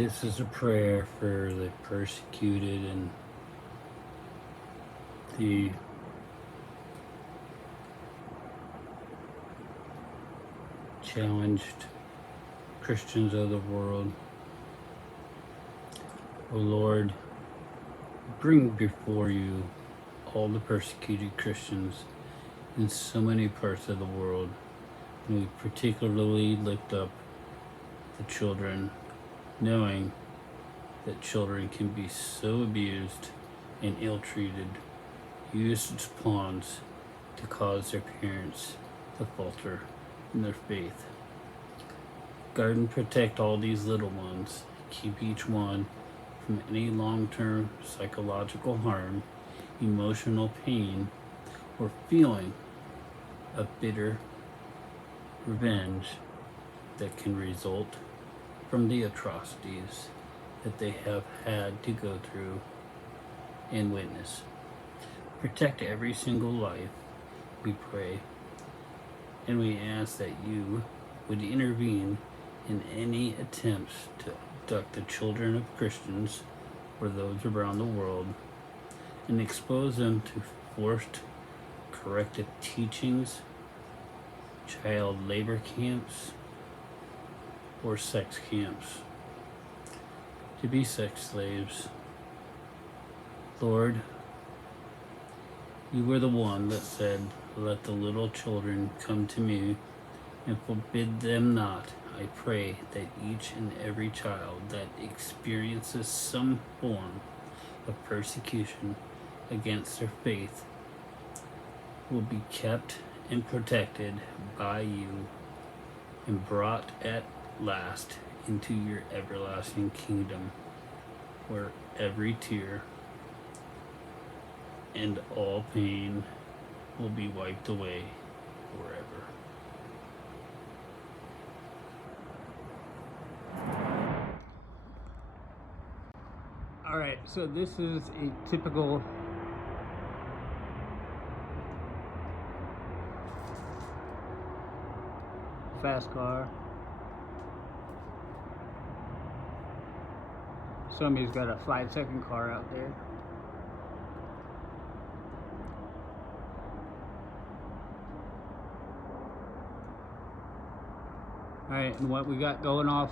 This is a prayer for the persecuted and the challenged Christians of the world. O Lord, bring before you all the persecuted Christians in so many parts of the world. And we particularly lift up the children, knowing that children can be so abused and ill-treated, used as pawns to cause their parents to falter in their faith. Guard and protect all these little ones. Keep each one from any long-term psychological harm, emotional pain, or feeling of bitter revenge that can result from the atrocities that they have had to go through and witness. Protect every single life, we pray, and we ask that you would intervene in any attempts to abduct the children of Christians or those around the world and expose them to forced corrective teachings, child labor camps, or sex camps to be sex slaves. Lord, you were the one that said, "Let the little children come to me and forbid them not." I pray that each and every child that experiences some form of persecution against their faith will be kept and protected by you and brought at last into your everlasting kingdom, where every tear and all pain will be wiped away forever. Alright, so this is a typical fast car. Somebody's got a 5-second car out there. Alright, and what we got going off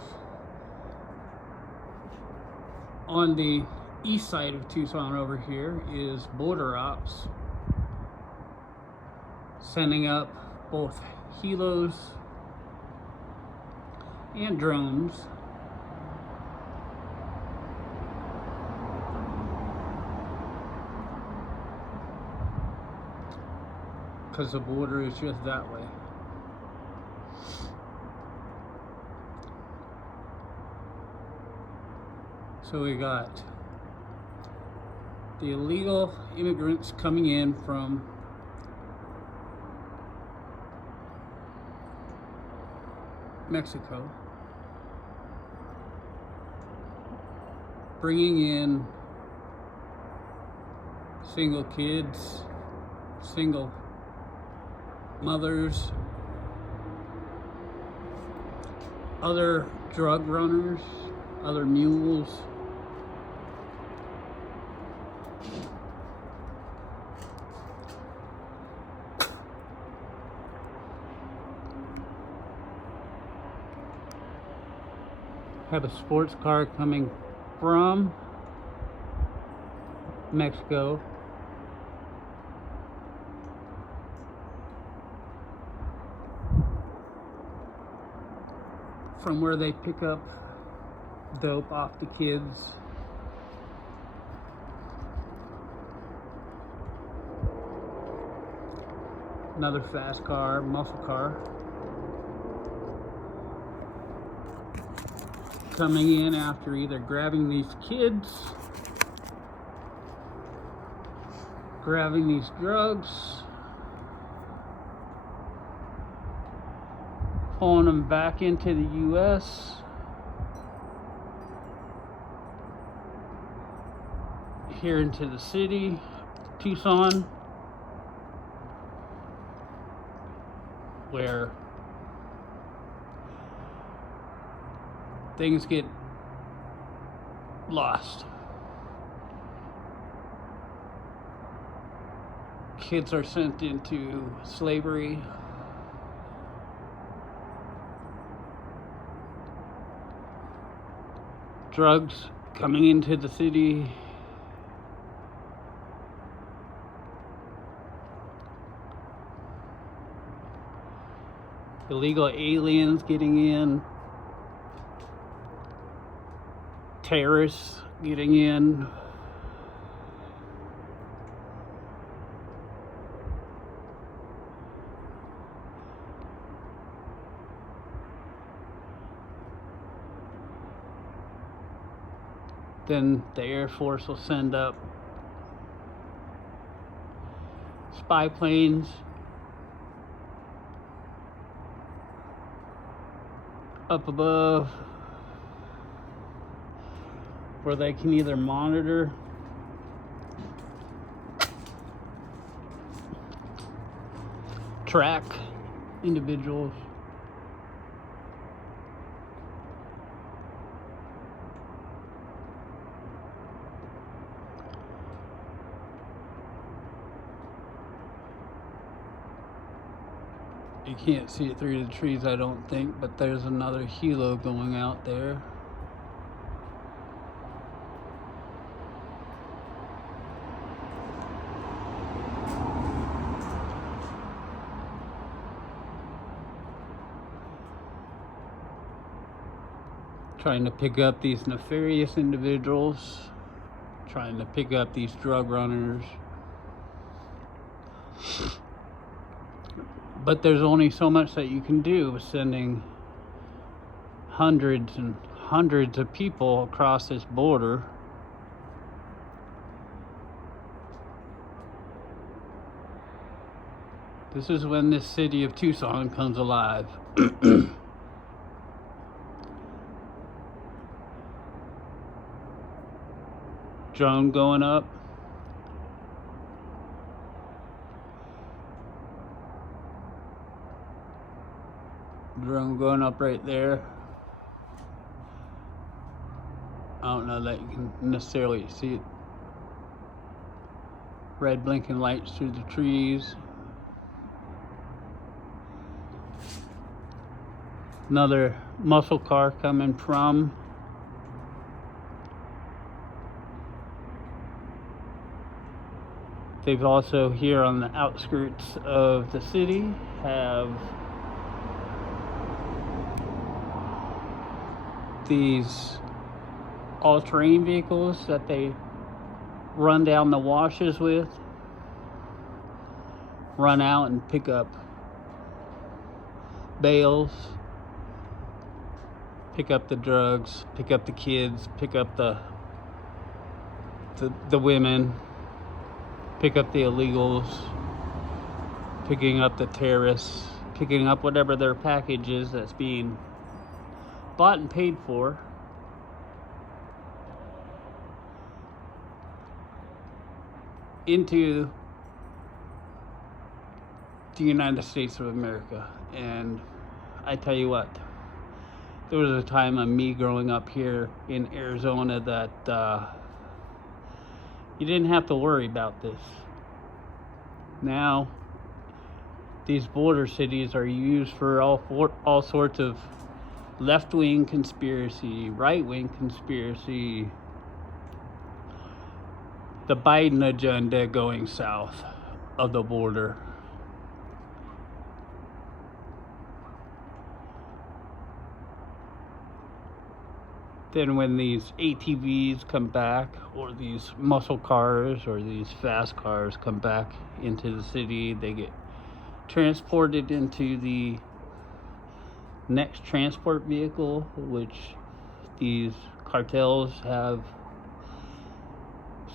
on the east side of Tucson over here is border ops sending up both helos and drones because the border is just that way. So we got the illegal immigrants coming in from Mexico, bringing in single kids, single mothers, other drug runners, other mules, have a sports car coming from Mexico, from where they pick up dope off the kids. Another fast car, muscle car, coming in after either grabbing these kids, grabbing these drugs, pulling them back into the U.S. here into the city, Tucson, where things get lost. Kids are sent into slavery. Drugs coming into the city. Illegal aliens getting in. Terrorists getting in. Then the Air Force will send up spy planes up above where they can either monitor track individuals you can't see it through the trees, I don't think, but there's another helo going out there. Trying to pick up these nefarious individuals, trying to pick up these drug runners. But there's only so much that you can do with sending hundreds and hundreds of people across this border. This is when this city of Tucson comes alive. Drone going up. Drone going up right there. I don't know that you can necessarily see it. Red blinking lights through the trees. Another muscle car coming from they've also here on the outskirts of the city have these all-terrain vehicles that they run down the washes with, run out and pick up bales, pick up the drugs, pick up the kids, pick up the women, pick up the illegals, picking up the terrorists, picking up whatever their package is that's being bought and paid for. Into the United States of America. And I tell you what, there was a time of me growing up here in Arizona that you didn't have to worry about this. Now, these border cities are used for all sorts of left-wing conspiracy, right-wing conspiracy, the Biden agenda going south of the border. Then when these ATVs come back, or these muscle cars, or these fast cars come back into the city, they get transported into the next transport vehicle, which these cartels have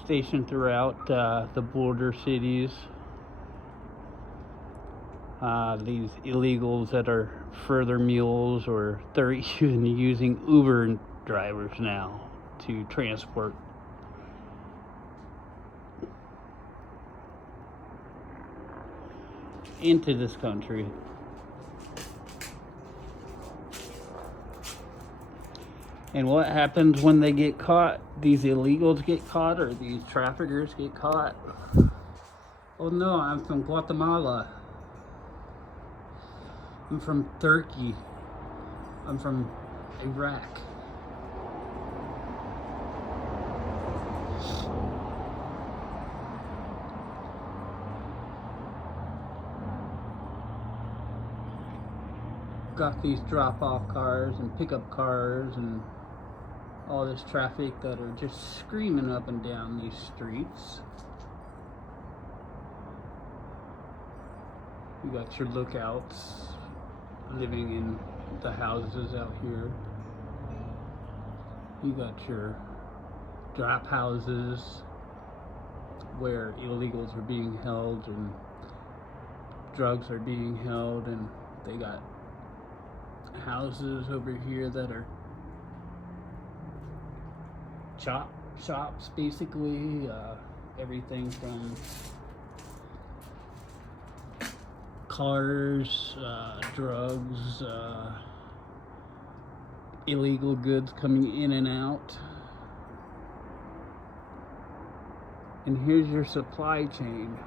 stationed throughout the border cities. These illegals that are further mules, or they're even using Uber drivers now to transport into this country. And what happens when they get caught? These illegals get caught, or these traffickers get caught? Oh no, I'm from Guatemala. I'm from Turkey. I'm from Iraq. Got these drop-off cars and pickup cars and all this traffic that are just screaming up and down these streets. You got your lookouts living in the houses out here. You got your drop houses where illegals are being held and drugs are being held, and they got houses over here that are chop shops, basically. Everything from cars, drugs, illegal goods coming in and out. And here's your supply chain,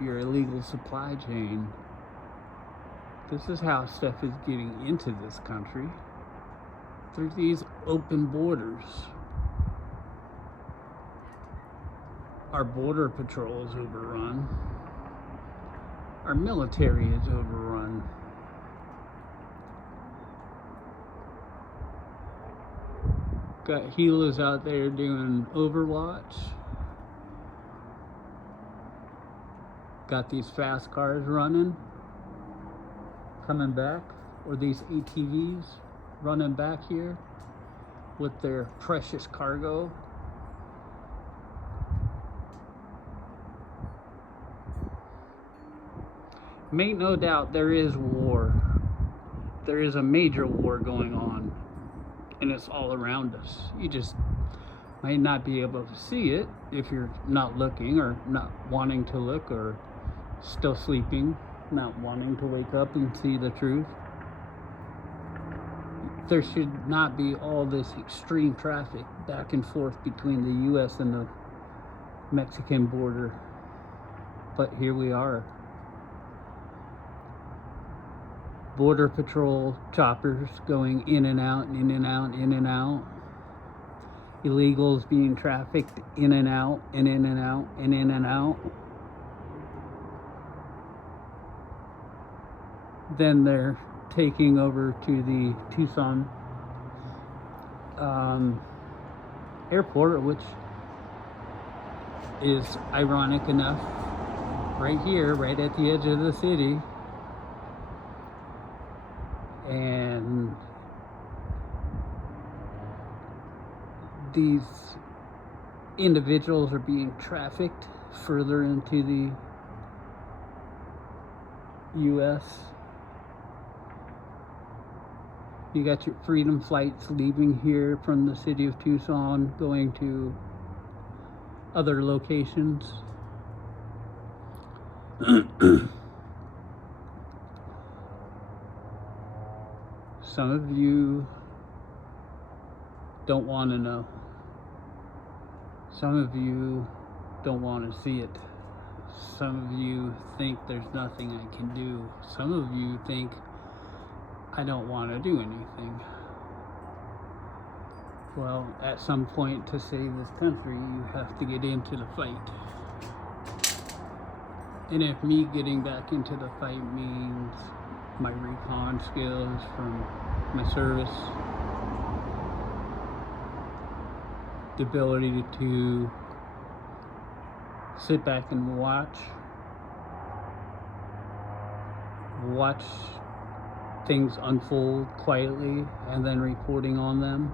your illegal supply chain. This is how stuff is getting into this country. There's these open borders. Our border patrol is overrun. Our military is overrun. Got healers out there doing Overwatch. Got these fast cars running, coming back, or these ATVs running back here with their precious cargo. Make no doubt, there is war. There is a major war going on, and it's all around us. You just might not be able to see it if you're not looking, or not wanting to look, or still sleeping, not wanting to wake up and see the truth. There should not be all this extreme traffic back and forth between the US and the Mexican border, but here we are. Border patrol choppers going in and out, in and out, in and out. Illegals being trafficked in and out, and in and out, and in and out. Then they're taking over to the Tucson airport, which is ironic enough, right here, right at the edge of the city. And these individuals are being trafficked further into the US. You got your freedom flights leaving here from the city of Tucson, going to other locations. Some of you don't want to know. Some of you don't want to see it. Some of you think there's nothing I can do. Some of you think I don't want to do anything. Well, at some point, to save this country, you have to get into the fight. And if me getting back into the fight means my recon skills from my service, the ability to sit back and watch things unfold quietly and then reporting on them.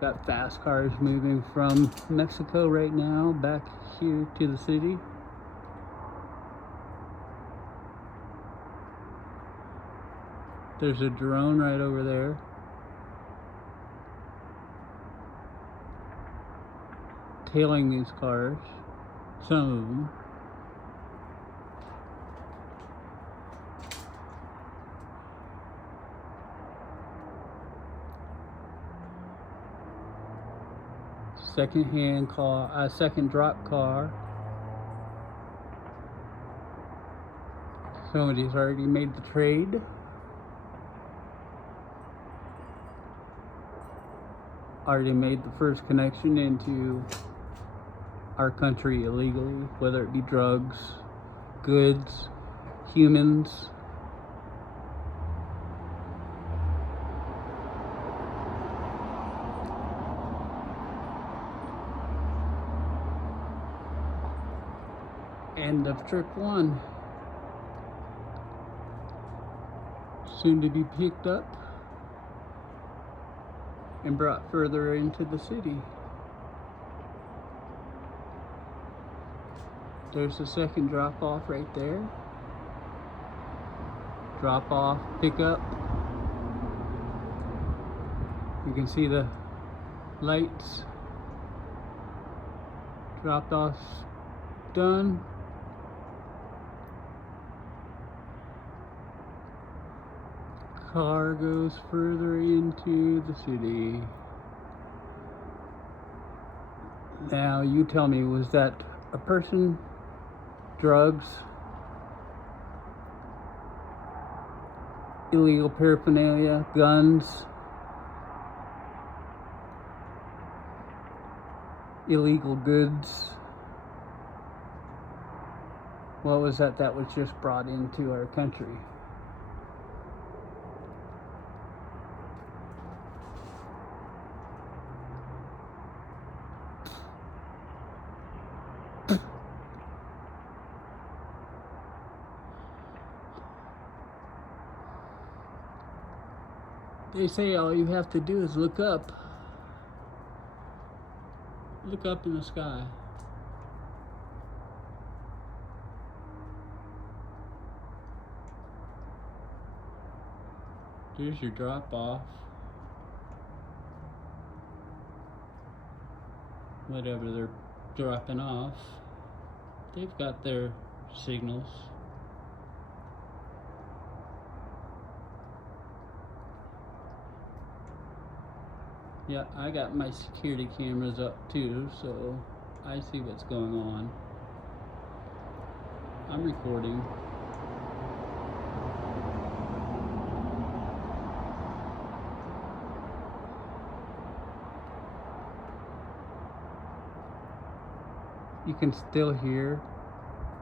Got fast cars moving from Mexico right now back here to the city. There's a drone right over there. Tailing these cars, some of them. second-hand car, a second drop car. Somebody's already made the trade. Already made the first connection into our country illegally, whether it be drugs, goods, humans. End of trip one. Soon to be picked up and brought further into the city. There's the second drop off right there. Drop off, pick up. You can see the lights. Dropped off, done. Car goes further into the city. Now you tell me, was that a person, drugs, illegal paraphernalia, guns, illegal goods? What was that was just brought into our country? They say all you have to do is look up. Look up in the sky. There's your drop off. Whatever they're dropping off, they've got their signals. Yeah, I got my security cameras up too, so I see what's going on. I'm recording. You can still hear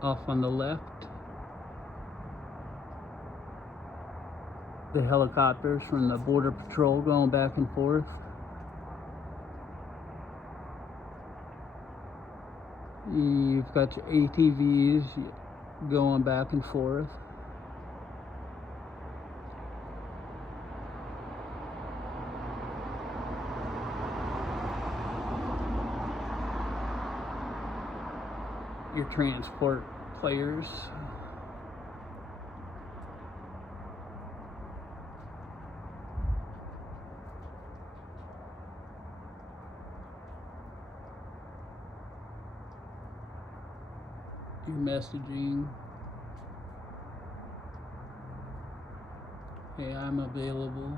off on the left the helicopters from the Border Patrol going back and forth. You've got your ATVs going back and forth. Your transport players. Your messaging. Hey, I'm available.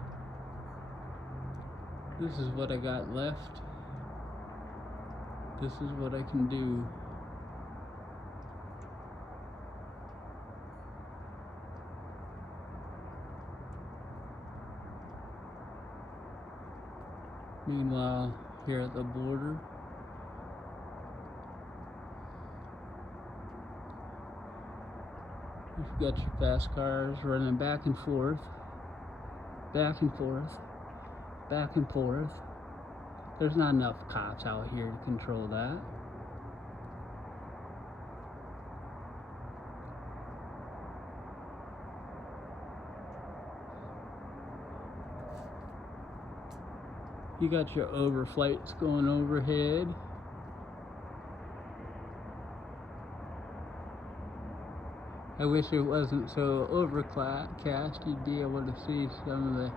This is what I got left. This is what I can do. Meanwhile, here at the border, you've got your fast cars running back and forth, back and forth, back and forth. There's not enough cops out here to control that. You got your overflights going overhead. I wish it wasn't so overcast. You'd be able to see some of the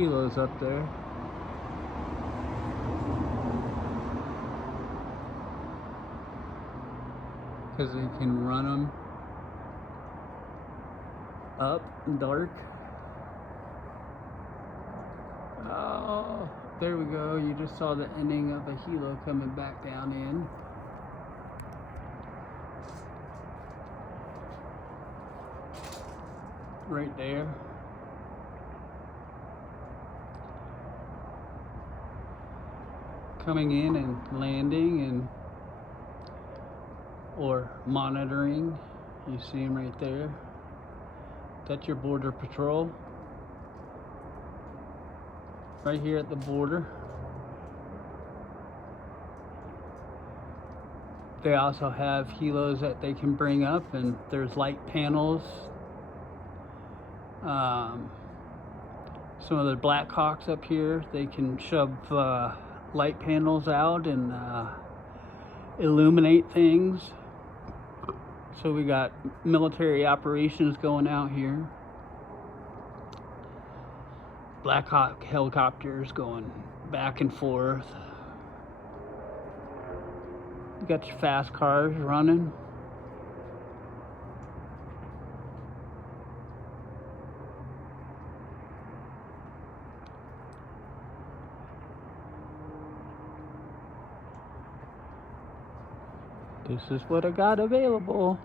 helos up there. Because they can run them up dark. Oh, there we go. You just saw the ending of a helo coming back down in. Right there. Coming in and landing and or monitoring. You see him right there. That's your border patrol. Right here at the border. They also have helos that they can bring up, and there's light panels. Some of the Blackhawks up here, they can shove light panels out and illuminate things. So we got military operations going out here. Blackhawk helicopters going back and forth. You got your fast cars running. This is what I got available.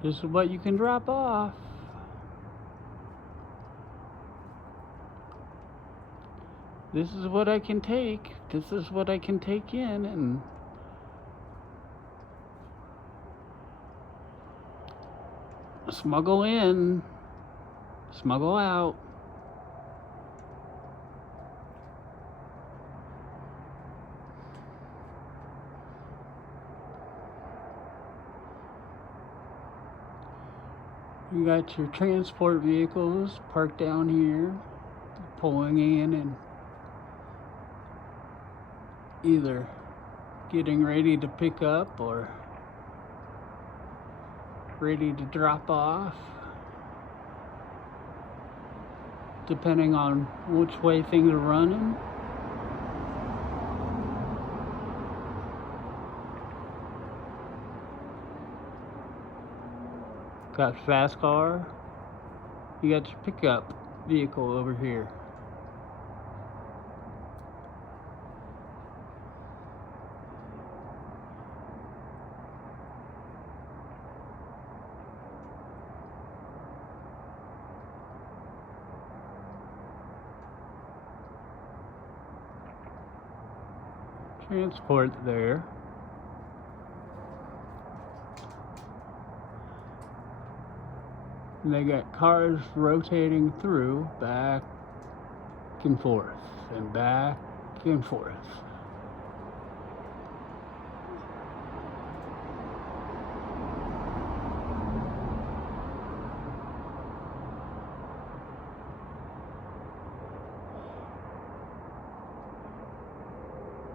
This is what you can drop off. This is what I can take. This is what I can take in and smuggle in, smuggle out. You got your transport vehicles parked down here, pulling in and either getting ready to pick up or ready to drop off, depending on which way things are running. Got fast car. You got your pickup vehicle over here. Transport there. And they got cars rotating through back and forth and back and forth.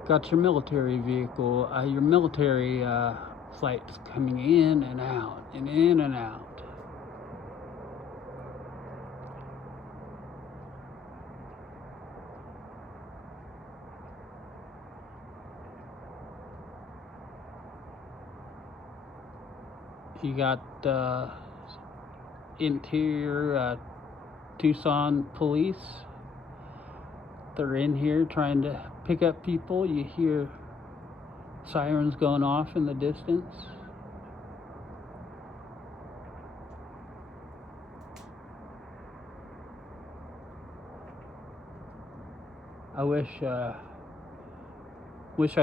Got your military vehicle, your military flights coming in and out and in and out. You got interior Tucson police. They're in here trying to pick up people. You hear sirens going off in the distance. I wish I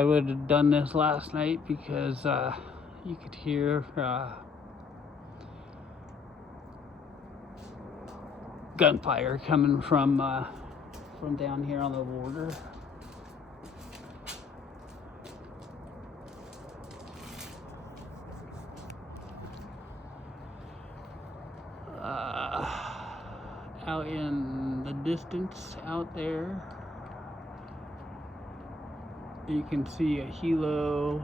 would have done this last night because you could hear gunfire coming from down here on the border. Out in the distance out there, you can see a helo.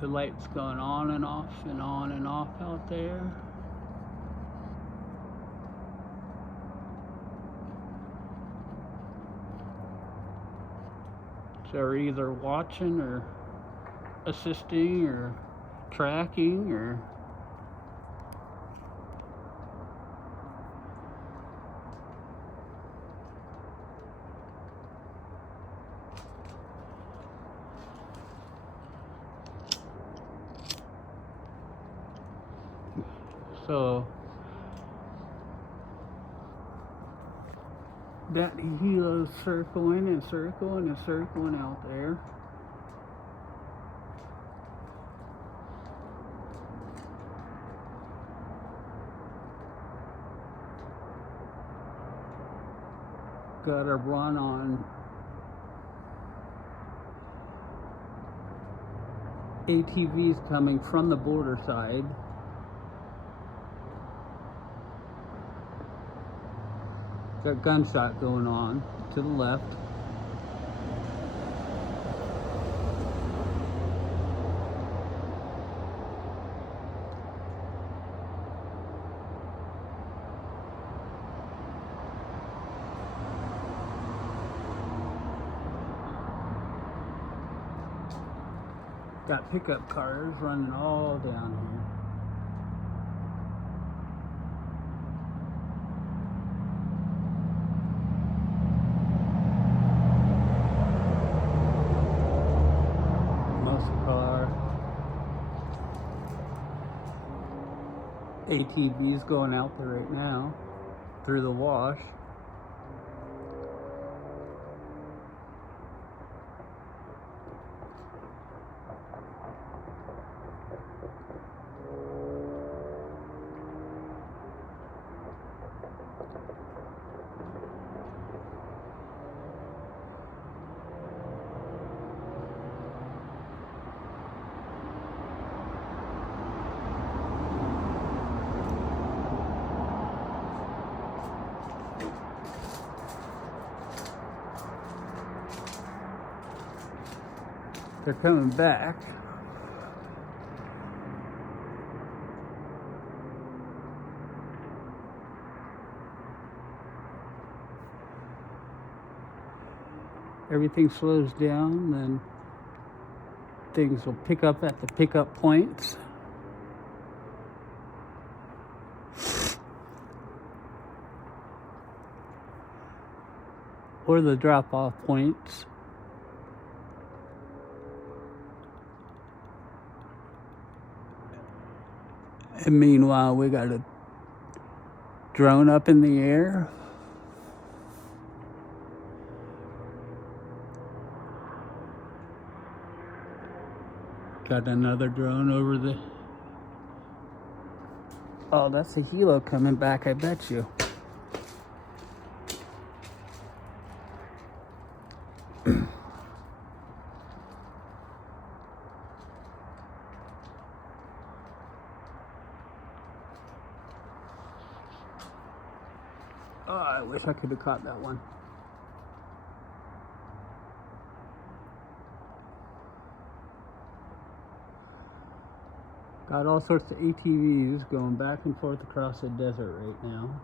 The lights going on and off and on and off out there. So they're either watching or assisting or tracking or so that helo's circling and circling and circling out there. Got a run on ATVs coming from the border side. Got gunshot going on to the left. Got pickup cars running all down here. Muscle car. ATVs going out there right now through the wash. They're coming back. Everything slows down, then things will pick up at the pickup points. Or the drop-off points. And meanwhile, we got a drone up in the air. Got another drone over the... Oh, that's a helo coming back, I bet you. Oh, I wish I could have caught that one. Got all sorts of ATVs going back and forth across the desert right now.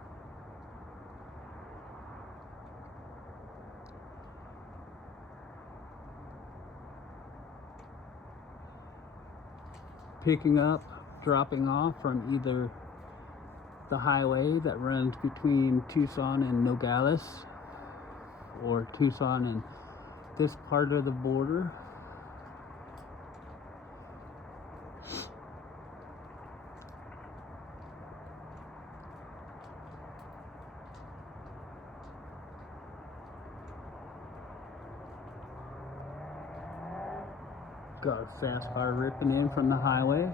Picking up, dropping off from either the highway that runs between Tucson and Nogales, or Tucson and this part of the border. Got a fast car ripping in from the highway.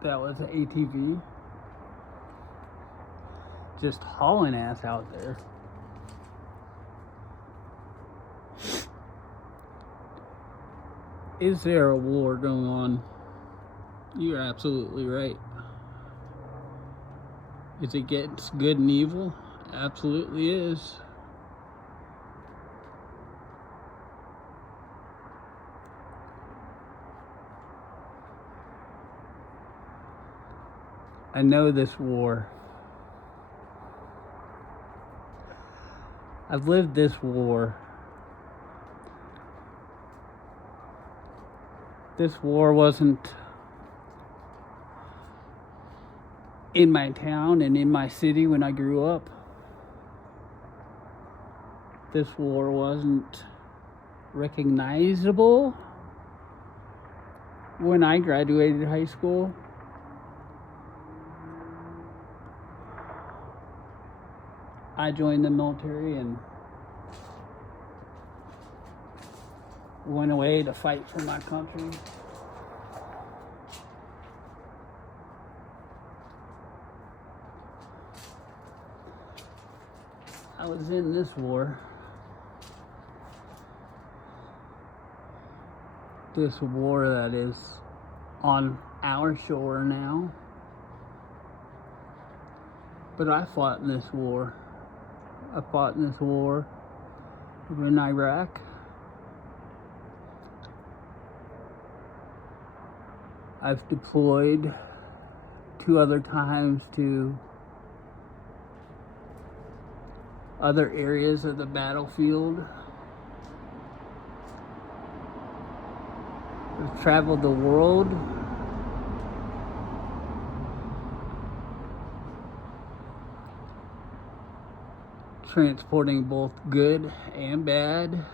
That was an ATV. Just hauling ass out there. Is there a war going on? You're absolutely right. Is it against good and evil? Absolutely is. I know this war. I've lived this war. This war wasn't in my town and in my city when I grew up. This war wasn't recognizable when I graduated high school. I joined the military and went away to fight for my country. I was in this war. This war that is on our shore now. But I fought in this war. I fought in this war in Iraq. I've deployed 2 other times to other areas of the battlefield. I've traveled the world. Transporting both good and bad.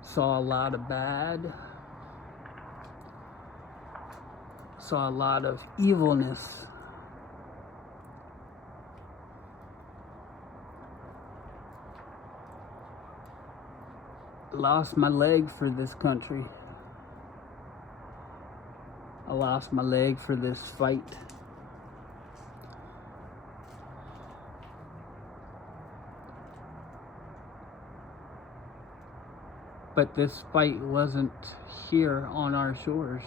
Saw a lot of bad. Saw a lot of evilness. Lost my leg for this country. I lost my leg for this fight. But this fight wasn't here on our shores.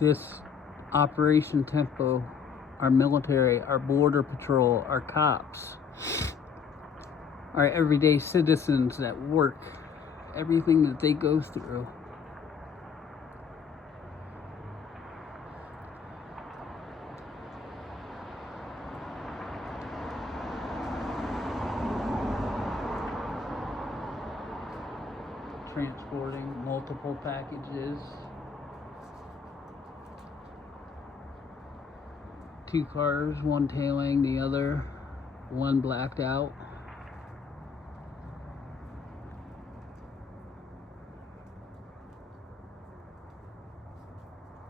This Operation Tempo, our military, our border patrol, our cops, our everyday citizens that work, everything that they go through. Transporting multiple packages. 2 cars, one tailing the other, one blacked out.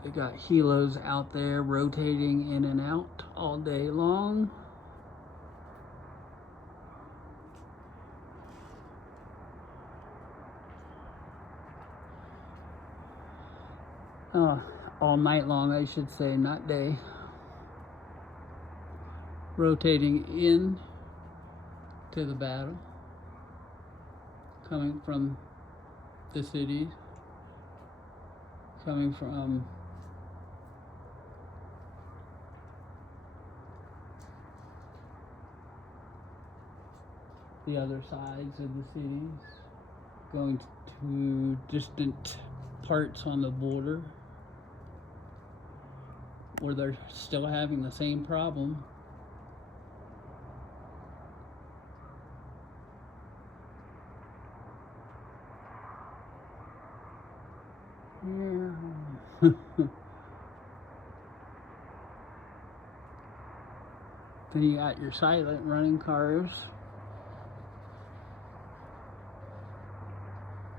They got helos out there rotating in and out all day long. All night long, I should say, not day. Rotating in to the battle, coming from the cities, coming from the other sides of the cities, going to distant parts on the border where they're still having the same problem. Yeah. Then you got your silent running cars,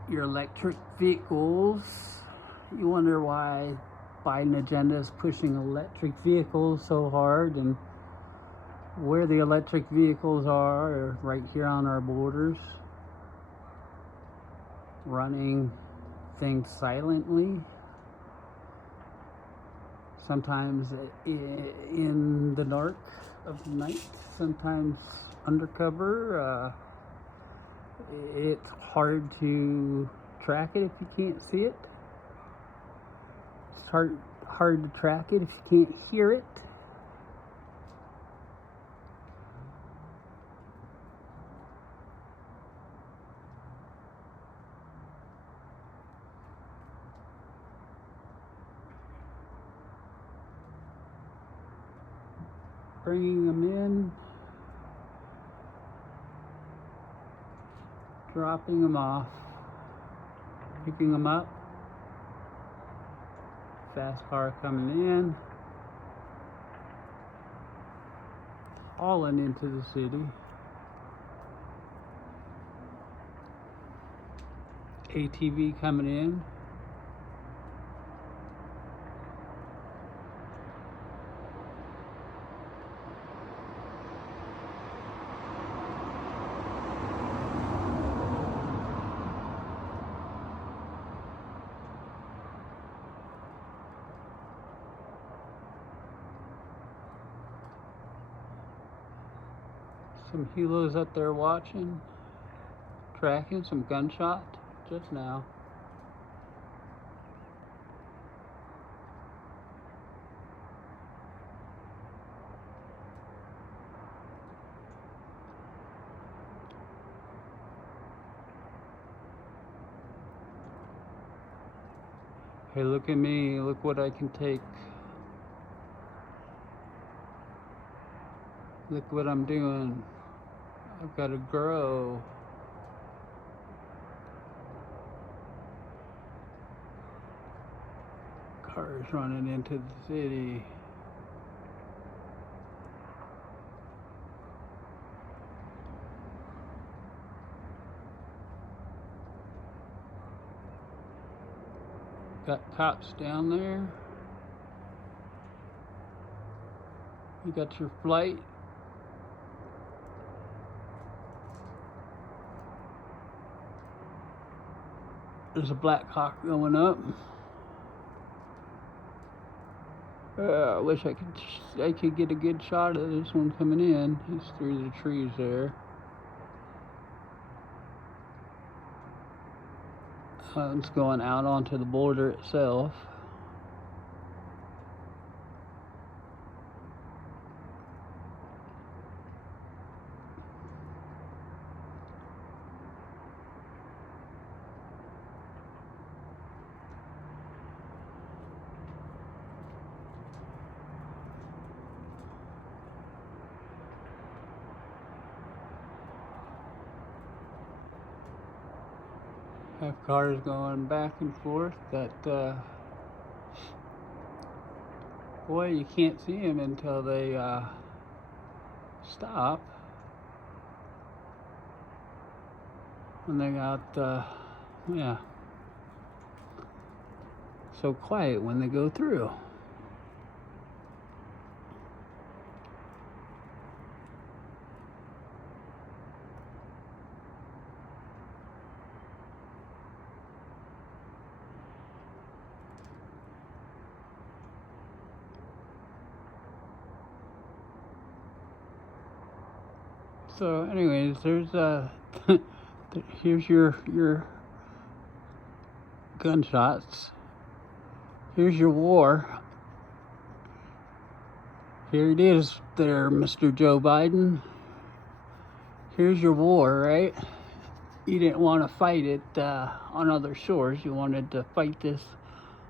your electric vehicles. You wonder why Biden agenda is pushing electric vehicles so hard, and where the electric vehicles are right here on our borders, running things silently, sometimes in the dark of the night, sometimes undercover. It's hard to track it if you can't see it. It's hard to track it if you can't hear it. Bringing them in, dropping them off, picking them up. Fast car coming in, hauling into the city. ATV coming in. Some helos up there watching, tracking some gunshot just now. Hey, look at me, look what I can take. Look what I'm doing. I've got to grow. Cars running into the city. Got cops down there. You got your flight. There's a Black Hawk going up. I wish I could get a good shot of this one coming in. He's through the trees there. It's going out onto the border itself. Have cars going back and forth that, boy, you can't see them until they stop. And they got, yeah, so quiet when they go through. So anyways, there's here's your gunshots. Here's your war. Here it is there, Mr. Joe Biden. Here's your war, right? You didn't want to fight it on other shores. You wanted to fight this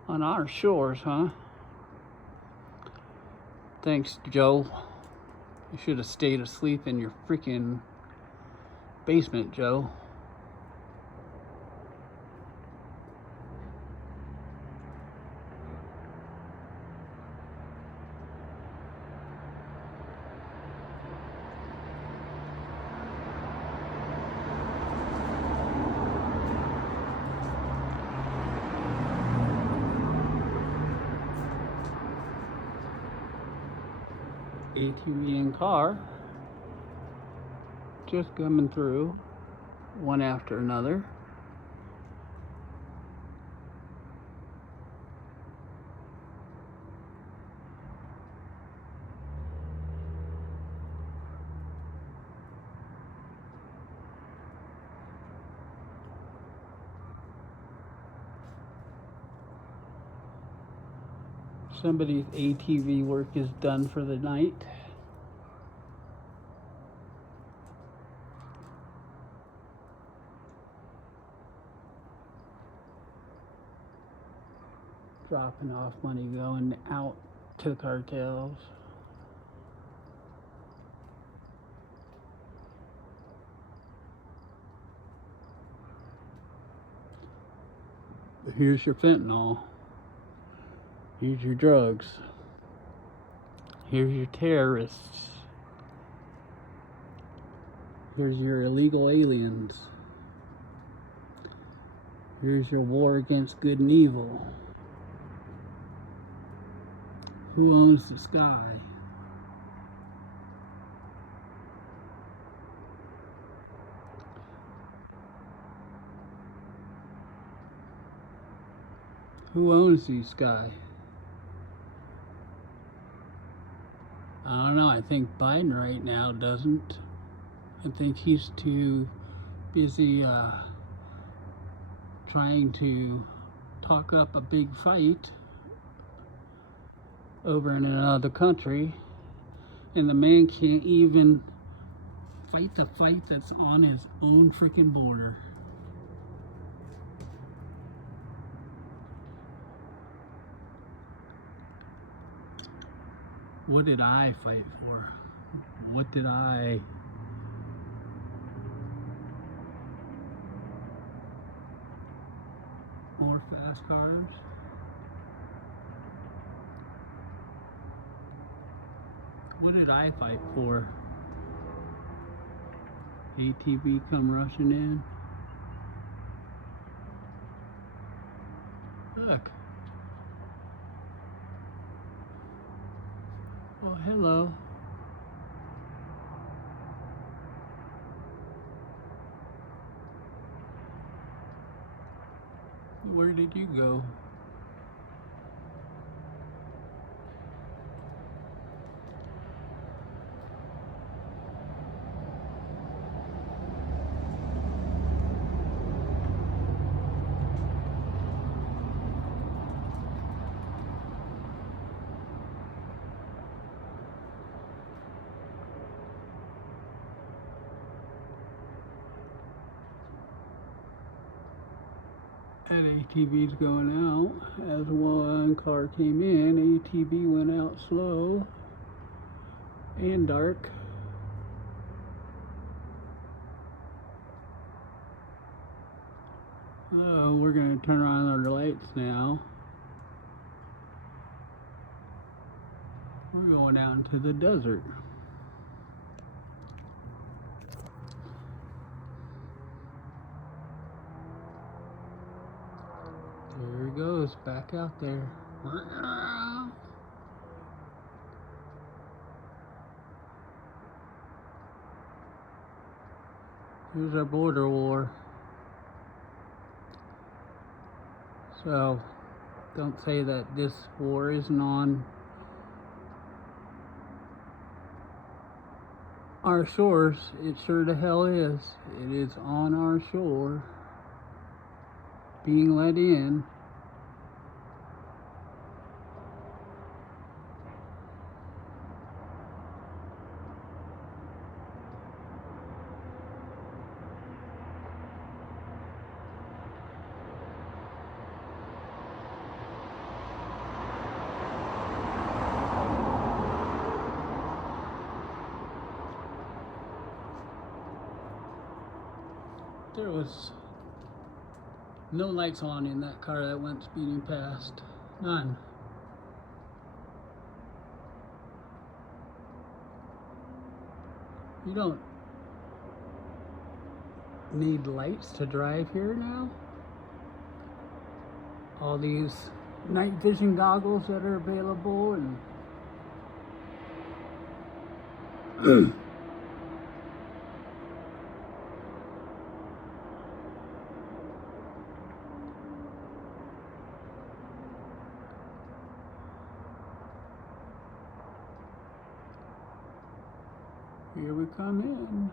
on our shores, huh? Thanks, Joe. You should have stayed asleep in your freaking basement, Joe. ATV and car just coming through one after another. Somebody's ATV work is done for the night. Dropping off money going out to the cartels. Here's your fentanyl. Here's your drugs. Here's your terrorists. Here's your illegal aliens. Here's your war against good and evil. Who owns the sky? Who owns the sky? I don't know. I think Biden right now doesn't. I think he's too busy trying to talk up a big fight over in another country, and the man can't even fight the fight that's on his own freaking border. What did I fight for? What did I... More fast cars? What did I fight for? ATV come rushing in. Look. Oh, hello. Where did you go? That ATV's going out. As one car came in, ATV went out slow and dark. So we're going to turn on our lights now. We're going out into the desert. There he goes, back out there. Here's our border war. So, don't say that this war isn't on our shores. It sure the hell is. It is on our shore. Being let in. There was no lights on in that car that went speeding past. None. You don't need lights to drive here now. All these night vision goggles that are available and here we come in.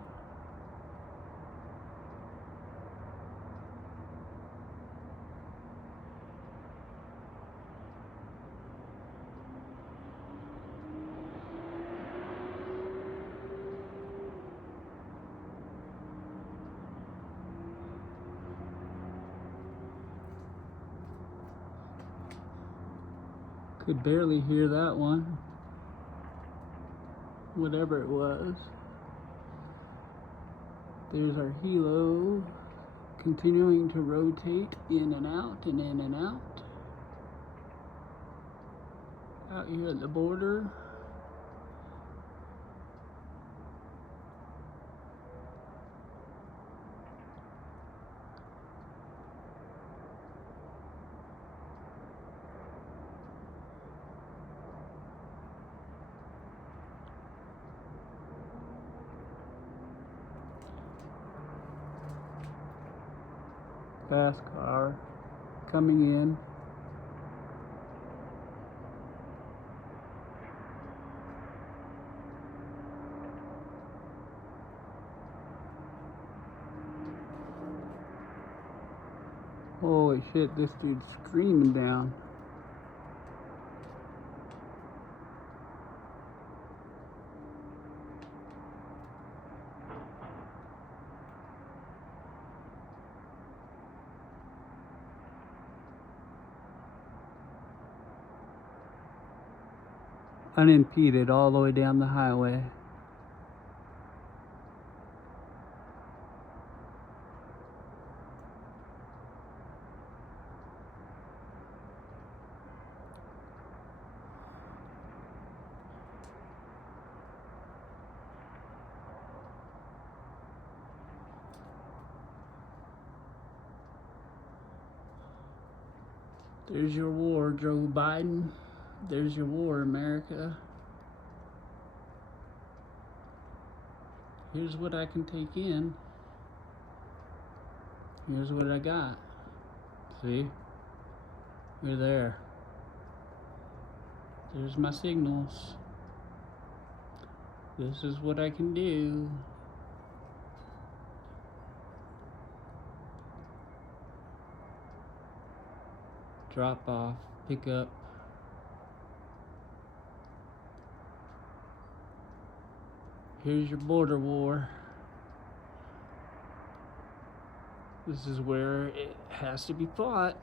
Could barely hear that one. Whatever it was. There's our helo continuing to rotate in and out and in and out. Out here at the border. Fast car coming in. Holy shit, this dude's screaming down. Unimpeded all the way down the highway. There's your war, Joe Biden. There's your war, America. Here's what I can take in. Here's what I got. See? We're there. There's my signals. This is what I can do. Drop off, pick up. Here's your border war. This is where it has to be fought.